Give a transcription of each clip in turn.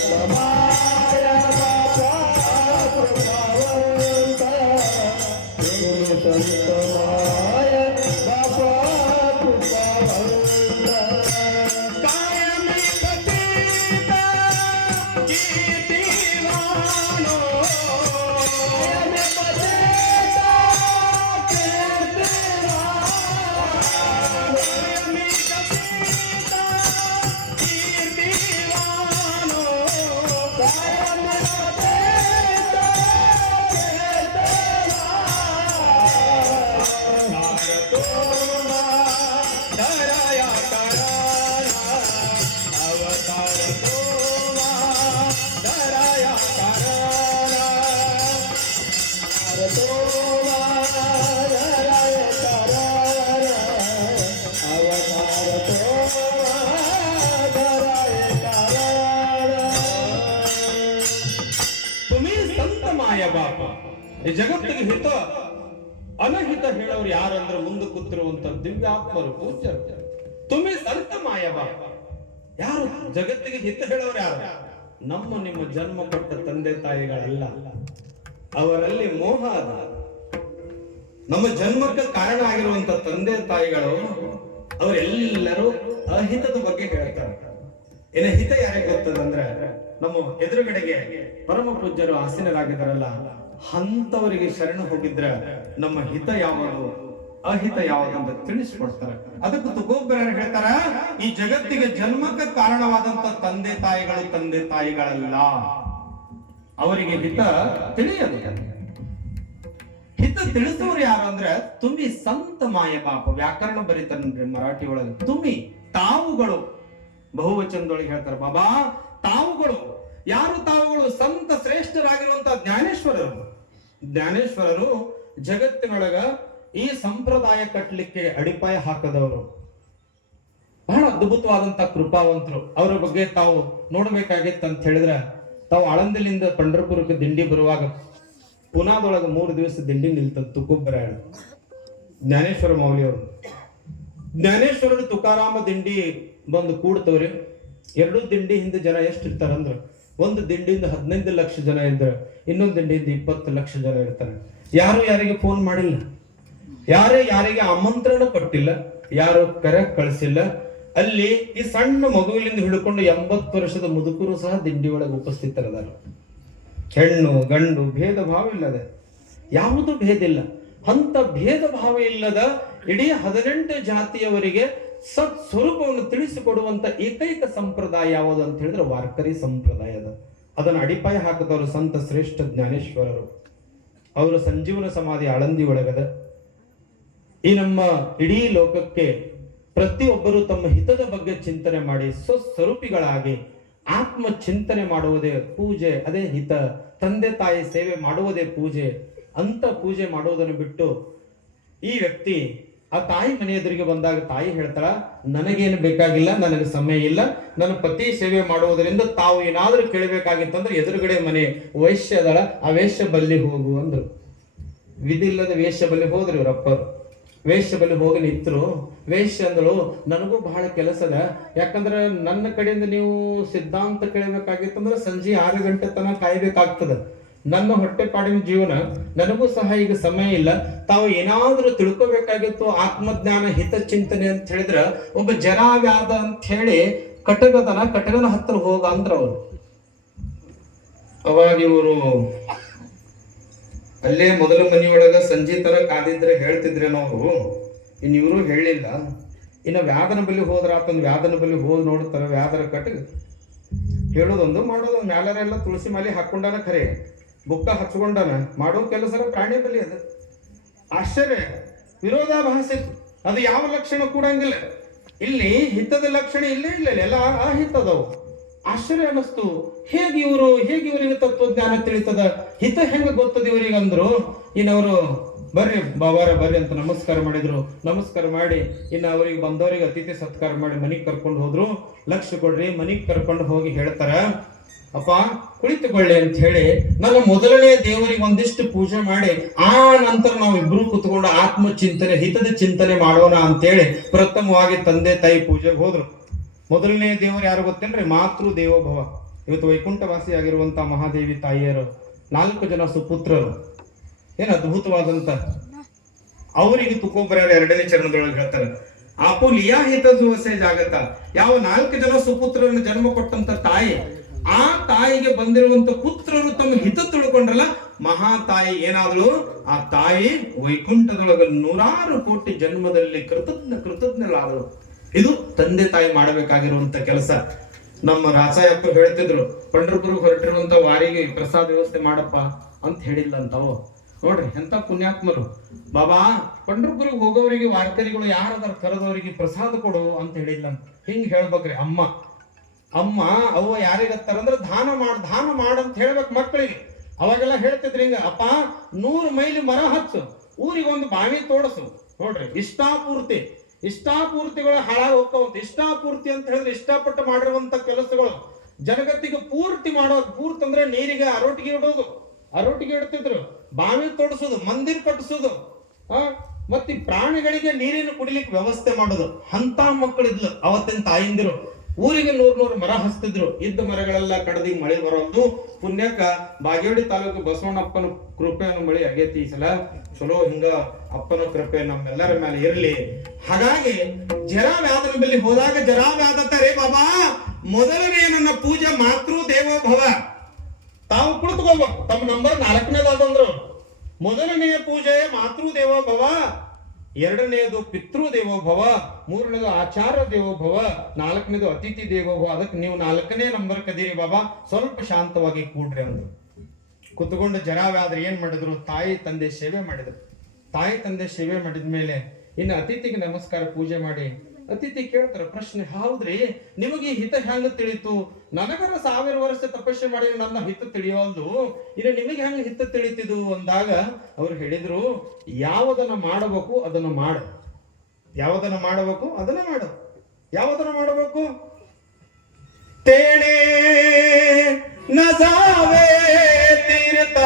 mamar. ಈ ಜಗತ್ತಿಗೆ ಹಿತ ಅನಹಿತ ಹೇಳೋರು ಯಾರಂದ್ರೆ ಮುಂದೆ ಕೂತಿರುವಂತ ದಿವ್ಯಾತ್ಮರು, ಪೂಜ್ಯರು. ತುಮಿ ಸಂತ ಮಾಯವ ಯಾರು ಜಗತ್ತಿಗೆ ಹಿತ ಹೇಳೋರು ಯಾರು? ನಮ್ಮ ನಿಮ್ಮ ಜನ್ಮ ಕೊಟ್ಟ ತಂದೆ ತಾಯಿಗಳಲ್ಲ. ಅವರಲ್ಲಿ ಮೋಹ ಅದ. ನಮ್ಮ ಜನ್ಮಕ್ಕೆ ಕಾರಣ ಆಗಿರುವಂತ ತಂದೆ ತಾಯಿಗಳು ಅವರೆಲ್ಲರೂ ಅಹಿತದ ಬಗ್ಗೆ ಹೇಳ್ತಾರೆ. ಏನ ಹಿತ ಯಾರಿಗೆ ಗೊತ್ತದಂದ್ರೆ ನಮ್ಮ ಎದುರುಗಡೆಗೆ ಪರಮ ಪೂಜ್ಯರು ಆಸೀನರಾಗಿದ್ದಾರಲ್ಲ ಅಂತವರಿಗೆ ಶರಣ ಹೋಗಿದ್ರ ನಮ್ಮ ಹಿತ ಯಾವಾಗ, ಅಹಿತ ಯಾವಾಗ ಅಂತ ತಿಳಿಸ್ಕೊಡ್ತಾರೆ. ಅದಕ್ಕೆ ತುಕೋಬ್ಬರ ಹೇಳ್ತಾರ, ಈ ಜಗತ್ತಿಗೆ ಜನ್ಮಕ್ಕೆ ಕಾರಣವಾದಂತ ತಂದೆ ತಾಯಿಗಳು ತಂದೆ ತಾಯಿಗಳಲ್ಲ. ಅವರಿಗೆ ಹಿತ ತಿಳಿಯದು. ಹಿತ ತಿಳಿಸೋರು ಯಾರು ಅಂದ್ರೆ ತುಮಿ ಸಂತ ಮಾಯ ಪಾಪ. ವ್ಯಾಕರಣ ಬರೀತಾರನ್ರಿ ಮರಾಠಿ ಒಳಗೆ ತುಮಿ ತಾವುಗಳು. ಬಹುವಚನದೊಳಗೆ ಹೇಳ್ತಾರೆ, ಬಾಬಾ ತಾವುಗಳು, ಯಾರು ತಾವುಗಳು ಸಂತ ಶ್ರೇಷ್ಠರಾಗಿರುವಂತಹ ಜ್ಞಾನೇಶ್ವರರು? ಜ್ಞಾನೇಶ್ವರರು ಜಗತ್ತಿನೊಳಗ ಈ ಸಂಪ್ರದಾಯ ಕಟ್ಟಲಿಕ್ಕೆ ಅಡಿಪಾಯ ಹಾಕದವರು. ಬಹಳ ಅದ್ಭುತವಾದಂತ ಕೃಪಾವಂತರು. ಅವರ ಬಗ್ಗೆ ತಾವು ನೋಡಬೇಕಾಗಿತ್ತು ಅಂತ ಹೇಳಿದ್ರೆ, ತಾವು ಆಳಂದಲಿಂದ ಪಂಡರಪುರಕ್ಕೆ ದಿಂಡಿ ಬರುವಾಗ ಪುನಾದೊಳಗೆ ಮೂರು ದಿವಸ ದಿಂಡಿ ನಿಲ್ತದ ತುಕುಬ್ಬರ ಜ್ಞಾನೇಶ್ವರ ಮೌಲ್ಯವರು. ಜ್ಞಾನೇಶ್ವರರು ತುಕಾರಾಮ ದಿಂಡಿ ಬಂದು ಕೂಡ್ತವ್ರಿ. ಎರಡು ದಿಂಡಿ ಹಿಂದೆ ಜನ ಎಷ್ಟು ಇರ್ತಾರಂದ್ರ ಒಂದು ದಿಂಡಿಯಿಂದ ಹದಿನೈದು ಲಕ್ಷ ಜನ ಇದ್ರೆ, ಇನ್ನೊಂದು ದಿಂಡಿಯಿಂದ ಇಪ್ಪತ್ತು ಲಕ್ಷ ಜನ ಇರ್ತಾರೆ. ಯಾರು ಯಾರಿಗೆ ಫೋನ್ ಮಾಡಿಲ್ಲ? ಯಾರೇ ಯಾರಿಗೆ ಆಮಂತ್ರಣ ಕೊಟ್ಟಿಲ್ಲ, ಯಾರು ಕರೆ ಕಳಿಸಿಲ್ಲ, ಅಲ್ಲಿ ಈ ಸಣ್ಣ ಮಗುವಿನಿಂದ ಹಿಡ್ಕೊಂಡು ಎಂಬತ್ತು ವರ್ಷದ ಮುದುಕರು ಸಹ ದಿಂಡಿ ಒಳಗೆ ಉಪಸ್ಥಿತರದಾರ ಹೆಣ್ಣು, ಗಂಡು ಭೇದ ಭಾವ ಇಲ್ಲದೆ. ಯಾವುದು ಭೇದ ಇಲ್ಲ. ಅಂತ ಭೇದ ಭಾವ ಇಲ್ಲದ ಇಡೀ ಹದಿನೆಂಟು ಜಾತಿಯವರಿಗೆ ಸತ್ ಸ್ವರೂಪವನ್ನು ತಿಳಿಸಿಕೊಡುವಂತ ಏಕೈಕ ಸಂಪ್ರದಾಯ ಯಾವುದು ಅಂತ ಹೇಳಿದ್ರೆ ವಾರ್ಕರಿ ಸಂಪ್ರದಾಯದ. ಅದನ್ನು ಅಡಿಪಾಯ ಹಾಕಿದವರು ಸಂತ ಶ್ರೇಷ್ಠ ಜ್ಞಾನೇಶ್ವರರು. ಅವರ ಸಂಜೀವನ ಸಮಾಧಿ ಆಳಂದಿ ಒಳಗದ. ಈ ನಮ್ಮ ಇಡೀ ಲೋಕಕ್ಕೆ ಪ್ರತಿಯೊಬ್ಬರು ತಮ್ಮ ಹಿತದ ಬಗ್ಗೆ ಚಿಂತನೆ ಮಾಡಿ ಸ್ವಸ್ವರೂಪಿಗಳಾಗಿ ಆತ್ಮ ಚಿಂತನೆ ಮಾಡುವುದೇ ಪೂಜೆ, ಅದೇ ಹಿತ. ತಂದೆ, ತಾಯಿ ಸೇವೆ ಮಾಡುವುದೇ ಪೂಜೆ. ಅಂತ ಪೂಜೆ ಮಾಡುವುದನ್ನು ಬಿಟ್ಟು ಈ ವ್ಯಕ್ತಿ ಆ ತಾಯಿ ಮನೆ ಎದುರಿಗೆ ಬಂದಾಗ ತಾಯಿ ಹೇಳ್ತಾಳ, ನನಗೇನು ಬೇಕಾಗಿಲ್ಲ, ನನಗೆ ಸಮಯ ಇಲ್ಲ, ನನ್ನ ಪತಿ ಸೇವೆ ಮಾಡುವುದರಿಂದ ತಾವು ಏನಾದರೂ ಕೇಳಬೇಕಾಗಿತ್ತಂದ್ರೆ ಎದುರುಗಡೆ ಮನೆ ವೈಶ್ಯ ಅದಳ, ಆ ವೇಶ್ಯ ಬಲ್ಲಿ ಹೋಗು ಅಂದ್ರು. ವಿಧಿಲ್ಲದ ವೇಶ್ಯ ಬಲ್ಲಿ ಹೋದ್ರು ಇವರಪ್ಪರು. ವೇಶ್ಯ ಬಲ್ಲಿ ಹೋಗಿ ನಿಂತರು. ವೇಶ್ಯ ಅಂದಳು, ನನಗೂ ಬಹಳ ಕೆಲಸದ ಯಾಕಂದ್ರೆ ನನ್ನ ಕಡೆಯಿಂದ ನೀವು ಸಿದ್ಧಾಂತ ಕೇಳಬೇಕಾಗಿತ್ತಂದ್ರೆ ಸಂಜೆ ಆರು ಗಂಟೆ ತನಕ ಕಾಯ್ಬೇಕಾಗ್ತದ. ನನ್ನ ಹೊಟ್ಟೆ ಪಾಡಿನ ಜೀವನ ನನಗೂ ಸಹ ಈಗ ಸಮಯ ಇಲ್ಲ. ತಾವು ಏನಾದರೂ ತಿಳ್ಕೊಬೇಕಾಗಿತ್ತು ಆತ್ಮಜ್ಞಾನ, ಹಿತ ಚಿಂತನೆ ಅಂತ ಹೇಳಿದ್ರೆ ಒಬ್ಬ ಜರಾವ್ಯಾದ ಅಂತ ಹೇಳಿ ಕಟಗದನ ಕಟಗನ ಹತ್ತಿರ ಹೋಗ ಅಂದ್ರ ಅವರು. ಅವಾಗ ಇವರು ಅಲ್ಲೇ ಮೊದಲ ಮನೆಯೊಳಗ ಸಂಜೆ ತರ ಕಾದಿದ್ರೆ ಹೇಳ್ತಿದ್ರೇನೋ ಅವರು. ಇನ್ ಇವರು ಹೇಳಿಲ್ಲ. ಇನ್ನು ವ್ಯಾದನ ಬಲಿ ಹೋದ್ರ ಆತನ ವ್ಯಾದನ ಬಲಿ ಹೋದ್ ನೋಡ್ತಾರ ವ್ಯಾದರ ಕಟ್ಟ ಹೇಳೋದೊಂದು ಮಾಡೋದೊಂದು. ಮ್ಯಾಲರೆಲ್ಲ ತುಳಸಿ ಮಾಲಿ ಹಾಕೊಂಡಾನ ಖರೆ. ಬುಕ್ಕ ಹಚ್ಕೊಂಡಾನ ಮಾಡೋ ಕೆಲಸ ಪ್ರಾಣಿ ಬಲಿ ಅದ. ಆಶ್ಚರ್ಯ. ವಿರೋಧಾಭಾಸ. ಇತ್ತು. ಅದು ಯಾವ ಲಕ್ಷಣ ಕೂಡಂಗಿಲ್ಲ. ಇಲ್ಲಿ ಹಿತದ ಲಕ್ಷಣ ಇಲ್ಲೇ ಇಲ್ಲ ಇಲ್ಲಿ. ಎಲ್ಲ ಅಹಿತದವು ಆಶ್ಚರ್ಯ ಅನ್ನಿಸ್ತು. ಹೇಗೆ ಇವರು, ಹೇಗೆ ಇವರಿಗೆ ತತ್ವಜ್ಞಾನ ತಿಳಿತದ? ಹಿತ ಹೆಂಗ ಗೊತ್ತದ ಇವರಿಗೆ ಅಂದ್ರು? ಇನ್ನವರು ಬರ್ರಿ ಬಾವಾರ ಬರ್ರಿ ಅಂತ ನಮಸ್ಕಾರ ಮಾಡಿದ್ರು. ನಮಸ್ಕಾರ ಮಾಡಿ, ಇನ್ನು ಅವ್ರಿಗೆ ಬಂದವರಿಗೆ ಅತಿಥಿ ಸತ್ಕಾರ ಮಾಡಿ ಮನೆಗೆ ಕರ್ಕೊಂಡು ಹೋದ್ರು. ಲಕ್ಷ ಕೊಡ್ರಿ, ಮನೆಗೆ ಕರ್ಕೊಂಡು ಹೋಗಿ ಹೇಳ್ತಾರ. ಅಪ್ಪ, ಕುಳಿತುಕೊಳ್ಳಿ ಅಂತ ಹೇಳಿ ನನ್ನ ಮೊದಲನೇ ದೇವರಿಗೆ ಒಂದಿಷ್ಟು ಪೂಜೆ ಮಾಡಿ, ಆ ನಂತರ ನಾವು ಇಬ್ರು ಕುತ್ಕೊಂಡು ಆತ್ಮ ಚಿಂತನೆ ಹಿತದ ಚಿಂತನೆ ಮಾಡೋಣ ಅಂತೇಳಿ ಪ್ರಥಮವಾಗಿ ತಂದೆ ತಾಯಿ ಪೂಜೆಗೆ ಹೋದ್ರು. ಮೊದಲನೇ ದೇವರು ಯಾರು ಗೊತ್ತೇನ್ರಿ? ಮಾತೃ ದೇವೋಭವ. ಇವತ್ತು ವೈಕುಂಠವಾಸಿ ಆಗಿರುವಂತ ಮಹಾದೇವಿ ತಾಯಿಯರು, ನಾಲ್ಕು ಜನ ಸುಪುತ್ರರು. ಏನು ಅದ್ಭುತವಾದಂತ? ಅವರಿಗೆ ತುಕೋಬರ ಎರಡನೇ ಚರಣದೊಳಗೆ ಹೇಳ್ತಾರೆ ಆಪುಲಿಯಾ ಹಿತ ಜಾಗತ. ಯಾವ ನಾಲ್ಕು ಜನ ಸುಪುತ್ರರನ್ನು ಜನ್ಮ ಕೊಟ್ಟಂತ ತಾಯಿ ಆ ತಾಯಿಗೆ ಬಂದಿರುವಂತ ಪುತ್ರರು ತಮ್ಮ ಹಿತ ತಿಳ್ಕೊಂಡ್ರಲ್ಲ, ಮಹಾ ತಾಯಿ ಏನಾದ್ರೂ ಆ ತಾಯಿ ವೈಕುಂಠದೊಳಗ ನೂರಾರು ಕೋಟಿ ಜನ್ಮದಲ್ಲಿ ಕೃತಜ್ಞ ಕೃತಜ್ಞಲಾದಳು ಇದು ತಂದೆ ತಾಯಿ ಮಾಡಬೇಕಾಗಿರುವಂತ ಕೆಲಸ. ನಮ್ಮ ರಾಸಾಯಪ್ಪ ಹೇಳ್ತಿದ್ರು ಪಂಡ್ರಪುರ ಹೊರಟಿರುವಂತ ವಾರಿಗೆ ಪ್ರಸಾದ ವ್ಯವಸ್ಥೆ ಮಾಡಪ್ಪ ಅಂತ ಹೇಳಿಲ್ಲ ಅಂತಾವ ನೋಡ್ರಿ, ಎಂತ ಪುಣ್ಯಾತ್ಮರು. ಬಾಬಾ ಪಂಡ್ರಪುರಿಗೆ ಹೋಗೋರಿಗೆ ವಾರ್ಕರಿಗಳು ಯಾರದಾರ ಕರೆದವರಿಗೆ ಪ್ರಸಾದ ಕೊಡು ಅಂತ ಹೇಳಿಲ್ಲ ಹಿಂಗ್ ಹೇಳ್ಬೇಕ್ರಿ ಅಮ್ಮ. ಅಮ್ಮ, ಅವ್ವ ಯಾರಿಗತ್ತಾರಂದ್ರೆ ದಾನ ಮಾಡ, ದಾನ ಮಾಡಂತ ಹೇಳ್ಬೇಕು ಮಕ್ಕಳಿಗೆ ಅವಾಗೆಲ್ಲ ಹೇಳ್ತಿದ್ರಿ ಹಿಂಗ, ಅಪ್ಪ, ನೂರು ಮೈಲಿ ಮರ ಹಚ್ಚು ಒಂದು ಬಾವಿ ತೋಡಸು. ನೋಡ್ರಿ, ಇಷ್ಟಾಪೂರ್ತಿ, ಇಷ್ಟಾಪೂರ್ತಿಗಳು ಹಾಳಾಗಿ ಹೋಗ್ತಾವಂತ. ಇಷ್ಟಾಪೂರ್ತಿ ಅಂತ ಹೇಳಿದ್ರೆ ಇಷ್ಟಪಟ್ಟು ಮಾಡಿರುವಂತ ಕೆಲಸಗಳು ಜನಗತ್ತಿಗೆ ಪೂರ್ತಿ ಮಾಡೋದು, ಪೂರ್ತಿ ಅಂದ್ರೆ ನೀರಿಗೆ ಅರೋಟಿಗೆ ಇಡೋದು. ಅರೋಟಿಗೆ ಇಡ್ತಿದ್ರು, ಬಾವಿ ತೋಡಿಸೋದು, ಮಂದಿರ್ ಕಟ್ಟಿಸೋದು ಆ, ಮತ್ತೆ ಪ್ರಾಣಿಗಳಿಗೆ ನೀರಿನ ಕುಡಿಲಿಕ್ಕೆ ವ್ಯವಸ್ಥೆ ಮಾಡೋದು. ಅಂತ ಮಕ್ಕಳಿದ್ಲು ಅವತ್ತಿನ ತಾಯಿಂದಿರು. ಊರಿಗೆ ನೂರ್ ನೂರು ಮರ ಹಸ್ತಿದ್ರು ಇದ್ದ ಮರಗಳೆಲ್ಲ ಕಡದಿ ಮಳೆ ಬರೋದು ಪುಣ್ಯಕ್ಕ ಬಾಗೇವಾಡಿ ತಾಲೂಕು ಬಸವಣ್ಣಪ್ಪನ ಕೃಪೆಯನ್ನು ಮಳೆ ಆಗೈತಿ ಈ ಸಲ. ಚಲೋ, ಹಿಂಗ ಅಪ್ಪನ ಕೃಪೆ ನಮ್ಮೆಲ್ಲರ ಮೇಲೆ ಇರಲಿ. ಹಾಗಾಗಿ ಜರಾ ವ್ಯಾಧನ ಬಳಿ ಹೋದಾಗ ಜರಾ ವ್ಯಾಧತ ರೇ ಬಾಬಾ, ಮೊದಲನೇ ನನ್ನ ಪೂಜೆ ಮಾತೃ ದೇವೋಭವ ತಾವು ಕುಳಿತುಕೋಬೇಕು ತಮ್ಮ ನಂಬರ್ ನಾಲ್ಕನೇದಾದಂದ್ರು. ಮೊದಲನೆಯ ಪೂಜೆ ಮಾತೃ ದೇವೋಭವ ಎರಡನೆಯದು ಪಿತೃ ದೇವೋಭವ ಮೂರನೇದು ಆಚಾರ ದೇವೋಭವ ನಾಲ್ಕನೇದು ಅತಿಥಿ ದೇವೋಭವ ಅದಕ್ಕೆ ನೀವು ನಾಲ್ಕನೇ ನಂಬರ್ ಕದೀರಿ ಬಾಬಾ. ಸ್ವಲ್ಪ ಶಾಂತವಾಗಿ ಕೂಡ್ರಿ ಅಂದ್ರು. ಕುತ್ಕೊಂಡು ಜರಾವಾದ್ರೆ ಏನ್ ಮಾಡಿದ್ರು? ತಾಯಿ ತಂದೆ ಸೇವೆ ಮಾಡಿದ್ರು. ತಾಯಿ ತಂದೆ ಸೇವೆ ಮಾಡಿದ ಮೇಲೆ ಇನ್ನು ಅತಿಥಿಗೆ ನಮಸ್ಕಾರ ಪೂಜೆ ಮಾಡಿ. ಅತಿಥಿ ಕೇಳ್ತಾರ, ಪ್ರಶ್ನೆ, ಹೌದ್ರಿ, ನಿಮಗೆ ಹಿತ ಹೆಂಗ ತಿಳಿತು? ನನಗರ ಸಾವಿರ ವರ್ಷ ತಪಸ್ಸೆ ಮಾಡಿ ನನ್ನ ಹಿತ ತಿಳಿಯೋಲ್ದು. ಇನ್ನು ನಿಮಗೆ ಹೆಂಗ ಹಿತ ತಿಳಿತಿದು ಅಂದಾಗ ಅವ್ರು ಹೇಳಿದ್ರು, ಯಾವುದನ್ನ ಮಾಡಬೇಕು ಅದನ್ನ ಮಾಡ. ಯಾವುದನ್ನ ಮಾಡಬೇಕು ಅದನ್ನ ಮಾಡು. ಯಾವುದನ್ನ ಮಾಡಬೇಕು? ತೇಣೆ ನಸಾವೇ ತೀರ್ಥಾಸಿ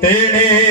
ತೇಣೆ